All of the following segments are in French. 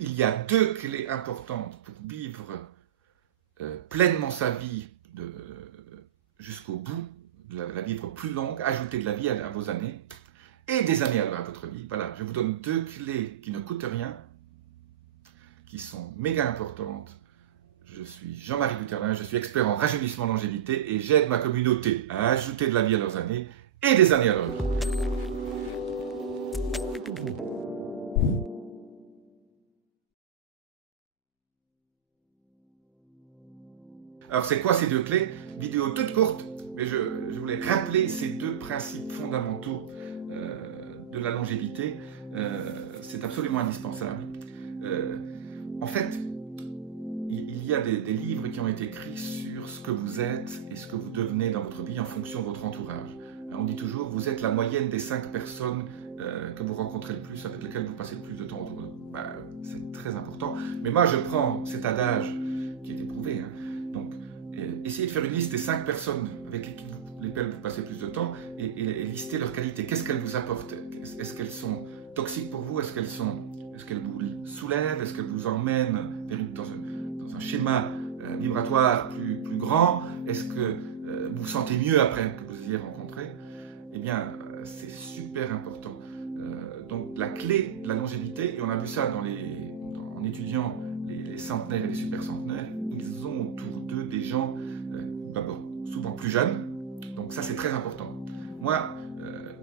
Il y a deux clés importantes pour vivre pleinement sa vie jusqu'au bout, la vivre plus longue, ajouter de la vie à vos années et des années à votre vie. Voilà, je vous donne deux clés qui ne coûtent rien, qui sont méga importantes. Je suis Jean-Marie Guterlin, je suis expert en rajeunissement longévité et j'aide ma communauté à ajouter de la vie à leurs années et des années à leur vie. Alors c'est quoi ces deux clés? Vidéo toute courte, mais je voulais rappeler ces deux principes fondamentaux de la longévité. C'est absolument indispensable. En fait, il y a des livres qui ont été écrits sur ce que vous êtes et ce que vous devenez dans votre vie en fonction de votre entourage. On dit toujours, vous êtes la moyenne des 5 personnes que vous rencontrez le plus, avec lesquelles vous passez le plus de temps autour de vous. C'est très important. Mais moi, je prends cet adage qui est éprouvé. Donc, essayez de faire une liste des 5 personnes avec lesquelles vous passez plus de temps et lister leurs qualités. Qu'est-ce qu'elles vous apportent? Est-ce qu'elles sont toxiques pour vous? Est-ce qu'elles vous soulèvent? Est-ce qu'elles vous emmènent dans un schéma vibratoire plus grand? Est-ce que vous vous sentez mieux après que vous ayez rencontré? Eh bien, c'est super important. Donc, la clé de la longévité, et on a vu ça en étudiant les centenaires et les super centenaires, ils ont autour d'eux des gens, d'abord, souvent plus jeunes. Donc, ça, c'est très important. Moi,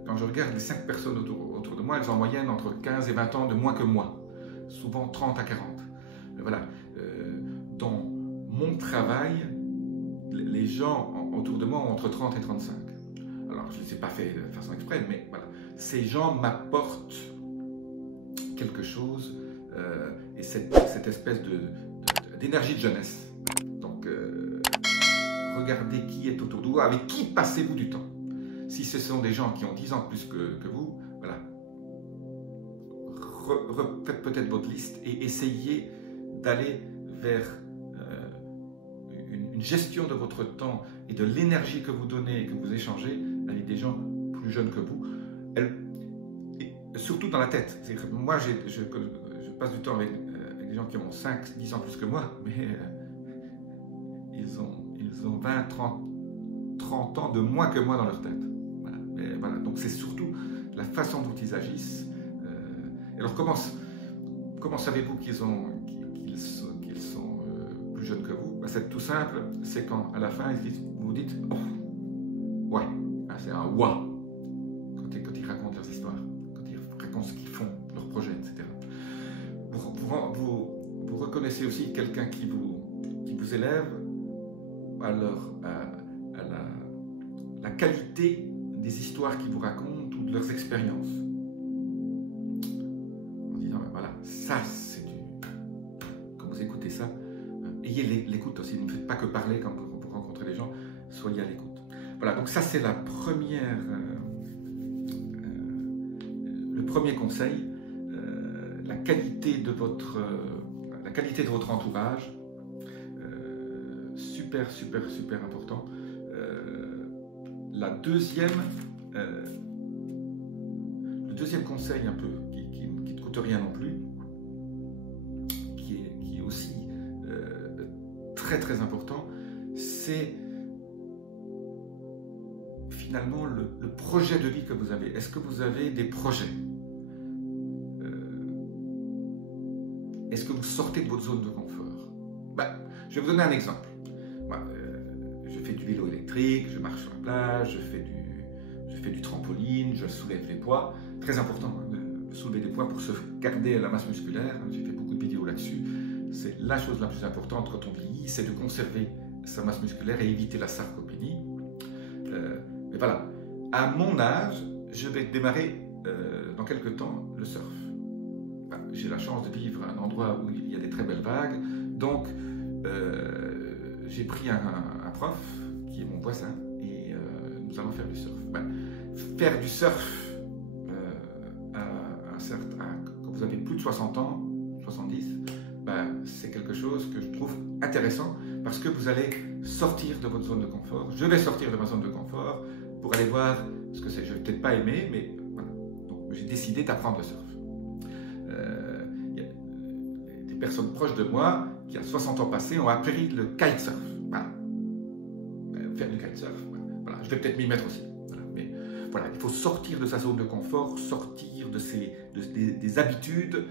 quand je regarde les 5 personnes autour de moi, elles ont en moyenne entre 15 et 20 ans de moins que moi. Souvent 30 à 40. Voilà. Dans mon travail, les gens autour de moi ont entre 30 et 35. Alors, je ne les ai pas fait de façon exprès, mais voilà. Ces gens m'apportent quelque chose et cette espèce d'énergie de jeunesse. Donc, regardez qui est autour de vous, avec qui passez-vous du temps. Si ce sont des gens qui ont 10 ans de plus que vous, voilà. Faites peut-être votre liste et essayez d'aller vers une gestion de votre temps et de l'énergie que vous donnez et que vous échangez avec des gens plus jeunes que vous. Surtout dans la tête. Moi, je passe du temps avec des gens qui ont 5, 10 ans plus que moi, mais ils ont 20, 30 ans de moins que moi dans leur tête. Voilà. Mais voilà. Donc c'est surtout la façon dont ils agissent. Alors comment savez-vous qu'ils sont plus jeunes que vous? C'est tout simple, c'est quand à la fin vous vous dites oh, ouais, c'est un wa quand ils racontent leurs histoires, quand ils racontent ce qu'ils font, leurs projets, etc. Vous reconnaissez aussi quelqu'un qui vous élève à la qualité des histoires qu'ils vous racontent ou de leurs expériences. En disant, voilà, ça c'est du... Quand vous écoutez ça, ayez l'écoute aussi. Ne faites pas que parler quand vous rencontrez les gens, soyez à l'écoute. Voilà, donc ça c'est le premier conseil, la qualité de votre entourage. Super important. Le deuxième conseil un peu qui ne coûte rien non plus, qui est aussi très important, c'est finalement le projet de vie que vous avez. Est-ce que vous avez des projets? Est-ce que vous sortez de votre zone de confort? Je vais vous donner un exemple. Moi, je fais du vélo électrique, je marche sur la plage, je fais du trampoline, je soulève les poids. Très important de soulever des poids pour se garder la masse musculaire. J'ai fait beaucoup de vidéos là-dessus. C'est la chose la plus importante quand on vieillit, c'est de conserver sa masse musculaire et éviter la sarcopénie. Mais voilà, à mon âge, je vais démarrer dans quelques temps le surf. J'ai la chance de vivre à un endroit où il y a des très belles vagues, donc j'ai pris un prof qui est mon voisin et nous allons faire du surf. Faire du surf quand vous avez plus de 60 ans, 70, c'est quelque chose que je trouve intéressant parce que vous allez sortir de votre zone de confort. Je vais sortir de ma zone de confort pour aller voir ce que c'est. Je ne vais peut-être pas aimer, mais voilà. Donc j'ai décidé d'apprendre le surf. personnes proches de moi qui, à 60 ans passés, ont appris le kitesurf. Voilà. Faire du kitesurf. Voilà. Je vais peut-être m'y mettre aussi. Voilà. Mais voilà, il faut sortir de sa zone de confort, sortir des habitudes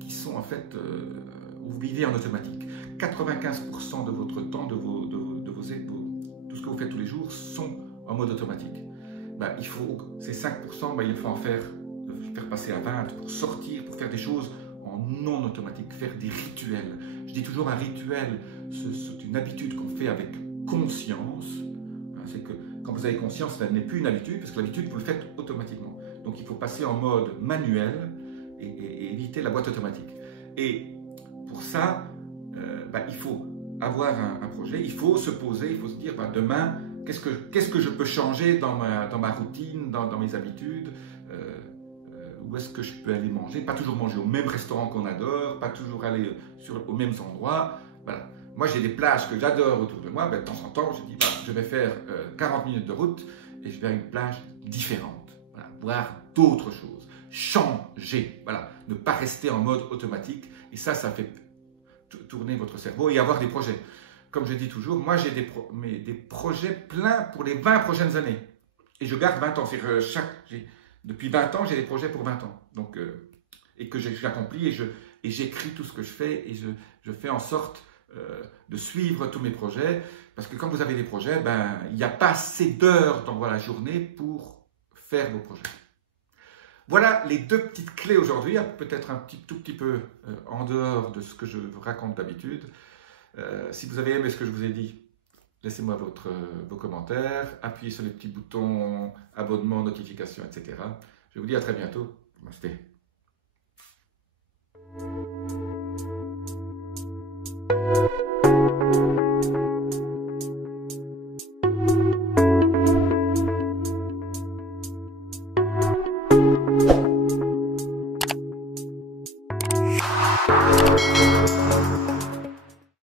qui sont en fait où vous vivez en automatique. 95% de votre temps, tout ce que vous faites tous les jours sont en mode automatique. Il faut ces 5%, il faut en faire passer à 20 pour sortir, pour faire des choses en non automatique, faire des rituels. Je dis toujours un rituel, c'est une habitude qu'on fait avec conscience. C'est que quand vous avez conscience, ça n'est plus une habitude, parce que l'habitude, vous le faites automatiquement. Donc il faut passer en mode manuel et éviter la boîte automatique. Et pour ça, il faut avoir un projet, il faut se poser, il faut se dire demain, qu'est-ce que je peux changer dans ma routine, dans mes habitudes, où est-ce que je peux aller manger, pas toujours manger au même restaurant qu'on adore, pas toujours aller aux mêmes endroits. Voilà. Moi, j'ai des plages que j'adore autour de moi. De temps en temps, je dis, je vais faire 40 minutes de route et je vais à une plage différente. Voilà. Voir d'autres choses, changer, voilà. Ne pas rester en mode automatique. Et ça fait tourner votre cerveau et avoir des projets. Comme je dis toujours, moi, j'ai des projets pleins pour les 20 prochaines années. Et je garde 20 ans. Depuis 20 ans, j'ai des projets pour 20 ans. Donc, et que j'accomplis et j'écris tout ce que je fais et je fais en sorte de suivre tous mes projets. Parce que quand vous avez des projets, il n'y a pas assez d'heures dans la journée pour faire vos projets. Voilà les deux petites clés aujourd'hui, peut-être tout petit peu en dehors de ce que je raconte d'habitude. Si vous avez aimé ce que je vous ai dit, laissez-moi vos commentaires, appuyez sur les petits boutons abonnement, notification, etc. Je vous dis à très bientôt. Namasté.